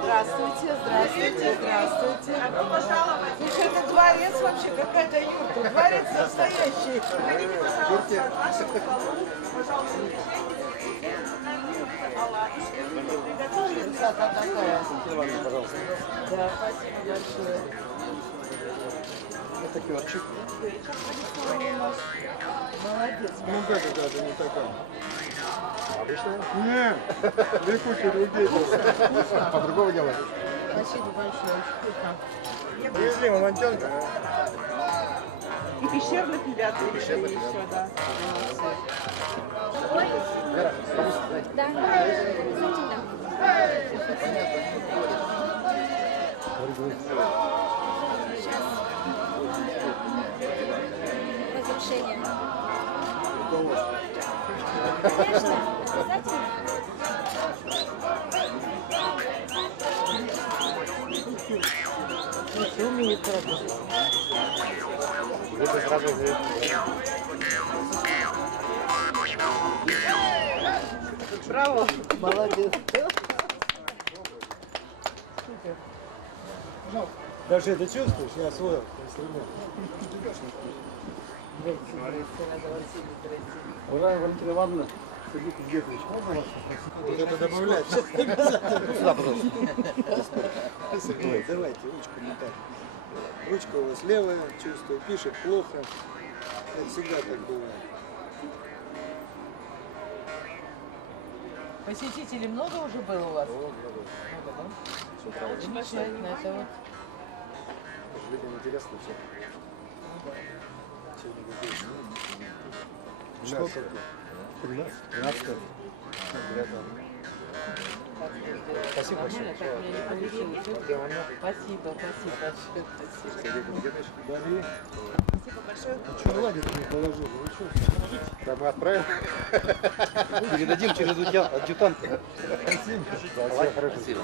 Здравствуйте, здравствуйте, здравствуйте. Слушай, это дворец вообще, какая-то юрта. Дворец настоящий. Проходите, пожалуйста, к вашему столу. Пожалуйста, Высота такая. Пожалуйста. Да, спасибо большое. Это перчик. Молодец. Ну да, не такая. Обычная? Нет, две кучи людей. По-другому делаешь. Спасибо большое, очень вкусно. Привезли мамонтенка. и пещерных ребят привезли еще, да. Вера, Да, сейчас разрушение. Конечно, обязательно. Все умеет работать. это сразу же. Браво. Молодец. Супер. Даже это чувствуешь? Я освоил инструмент. Ура, Валентина Ивановна. Сергей Гетович, можно вас попросить? Вот это добавлять. Сюда, пожалуйста. Сергей, давайте ручку не так. Ручка у вас левая, чувствую, пишет плохо. Это всегда так бывает. Посетителей много уже было у вас? Много, да? Замечательно, это вот. Людям интересно все. Сколько? 13. 13. Спасибо большое. Нормально, так мне не получилось. Спасибо, спасибо. Спасибо большое. Что, ладит не положили? Вы что? Да мы отправим. Передадим через адъютанта. Спасибо. Спасибо.